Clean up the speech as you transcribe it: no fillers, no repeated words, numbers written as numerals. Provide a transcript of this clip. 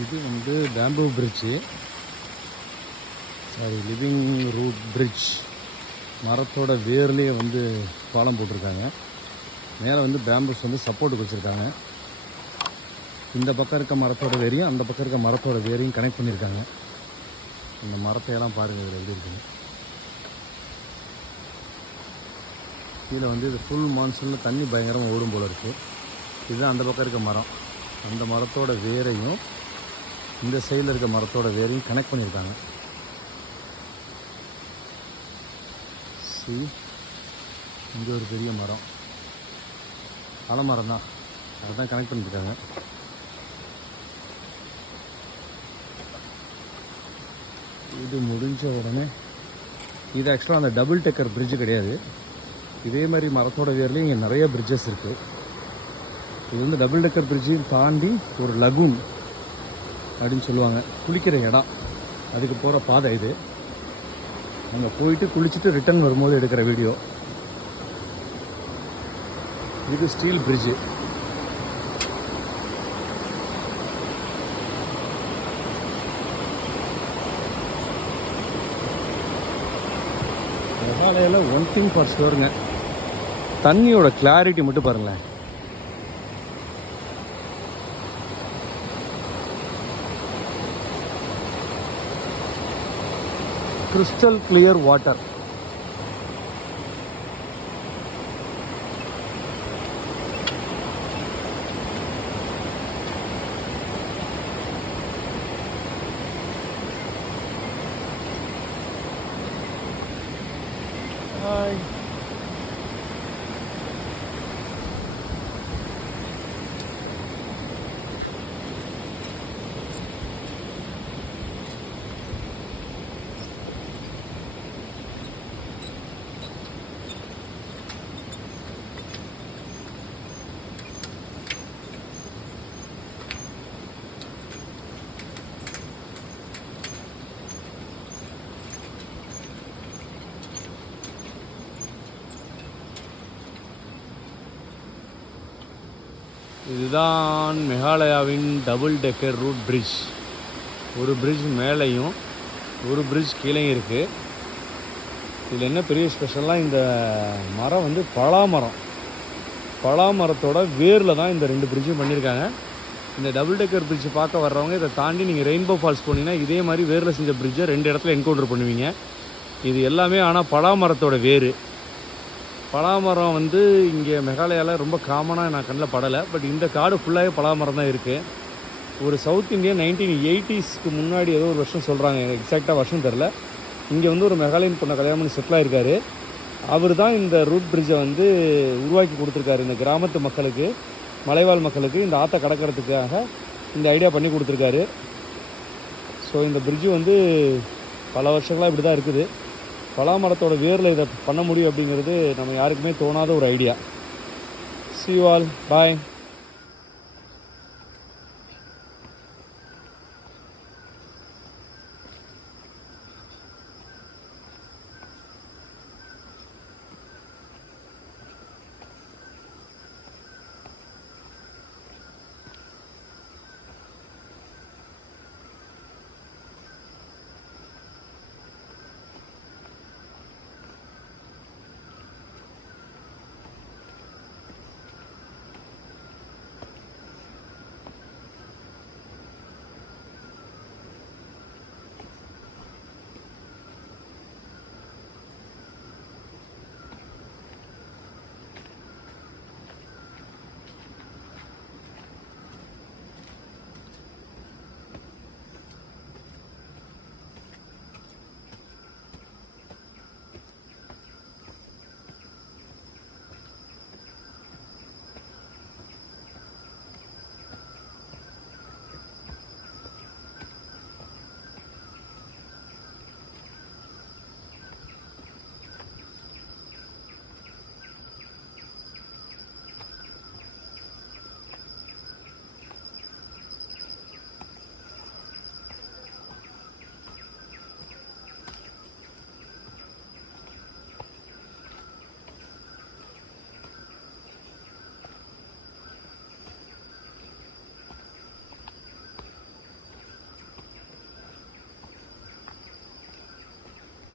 இது வந்து bamboo bridge, sorry living root bridge. மரத்தோட வேர்லேயே வந்து பாலம் போட்டிருக்காங்க. மேலே வந்து பேம்பூஸ் வந்து சப்போர்ட்டுக்கு வச்சுருக்காங்க. இந்த பக்கம் இருக்க மரத்தோட வேரையும் அந்த பக்கம் இருக்க மரத்தோட வேரையும் கனெக்ட் பண்ணியிருக்காங்க. இந்த மரத்தையெல்லாம் பாருங்கள் இதில் எப்படி இருக்குங்க. கீழே வந்து இது ஃபுல் மான்சூனில் தண்ணி பயங்கரமாக ஓடும் போல் இருக்குது. இதுதான் அந்த பக்கம் இருக்க மரம். அந்த மரத்தோட வேரையும் இந்த சைடில் இருக்க மரத்தோட வேரையும் கனெக்ட் பண்ணியிருக்காங்க. இங்கே ஒரு பெரிய மரம், ஆலமரம் தான், அதுதான் கனெக்ட் பண்ணியிருக்காங்க. இது முடிஞ்ச உடனே இது ஆக்சுவலாக அந்த டபுள் டெக்கர் பிரிட்ஜு கிடையாது. இதே மாதிரி மரத்தோட வேர்லேயும் இங்கே நிறைய பிரிட்ஜஸ் இருக்குது. இது வந்து டபுள் டெக்கர் பிரிட்ஜையும் தாண்டி ஒரு லகூன் அப்படின்னு சொல்லுவாங்க, குளிக்கிற இடம். அதுக்கு போகிற பாதை இது. அங்கே போயிட்டு குளிச்சுட்டு ரிட்டர்ன் வரும்போது எடுக்கிற வீடியோ. இது ஸ்டீல் பிரிட்ஜு. மேகாலயாவில் ஒன் திங் ஃபார் ஷுவருங்க, தண்ணியோட கிளாரிட்டி மட்டும் பாருங்களேன். crystal clear water. Hi. இதுதான் மேகாலயாவின் டபுள் டெக்கர் ரூட் பிரிட்ஜ். ஒரு பிரிட்ஜ் மேலேயும் ஒரு பிரிட்ஜ் கீழேயும் இருக்குது. இதில் என்ன பெரிய ஸ்பெஷலாக, இந்த மரம் வந்து பலாமரத்தோட வேரில் தான் இந்த ரெண்டு பிரிட்ஜும் பண்ணியிருக்காங்க. இந்த டபுள் டெக்கர் பிரிட்ஜ் பார்க்க வர்றவங்க இதை தாண்டி நீங்கள் ரெயின்போ ஃபால்ஸ் போனீங்கன்னா இதே மாதிரி வேரில் செஞ்ச பிரிட்ஜை ரெண்டு இடத்துல என்கவுண்டர் பண்ணுவீங்க. இது எல்லாமே ஆனால் பலாமரத்தோட வேர். பலாமரம் வந்து இங்கே மேகாலயாவில் ரொம்ப காமனாக நான் கண்ணில் படலை. பட் இந்த காடு ஃபுல்லாகவே பலாமரம் தான் இருக்குது. ஒரு சவுத் இந்தியன் 1980s முன்னாடி ஏதோ ஒரு வருஷம் சொல்கிறாங்க, எக்ஸாக்டாக வருஷம் தெரில. இங்கே வந்து ஒரு மேகாலயன் பொண்ணை கல்யாணம் பண்ணி செட்டில் ஆகிருக்காரு. அவர் தான் இந்த ரூட் பிரிட்ஜை வந்து உருவாக்கி கொடுத்துருக்காரு. இந்த கிராமத்து மக்களுக்கு, மலைவாழ் மக்களுக்கு இந்த ஆற்றை கடக்கிறதுக்காக இந்த ஐடியா பண்ணி கொடுத்துருக்காரு. ஸோ இந்த பிரிட்ஜு வந்து பல வருஷங்களாக இப்படி தான் இருக்குது. பலாமரத்தோட வேரில் இதை பண்ண முடியும் அப்படிங்கிறது நம்ம யாருக்குமே தோணாத ஒரு idea. See you all. Bye.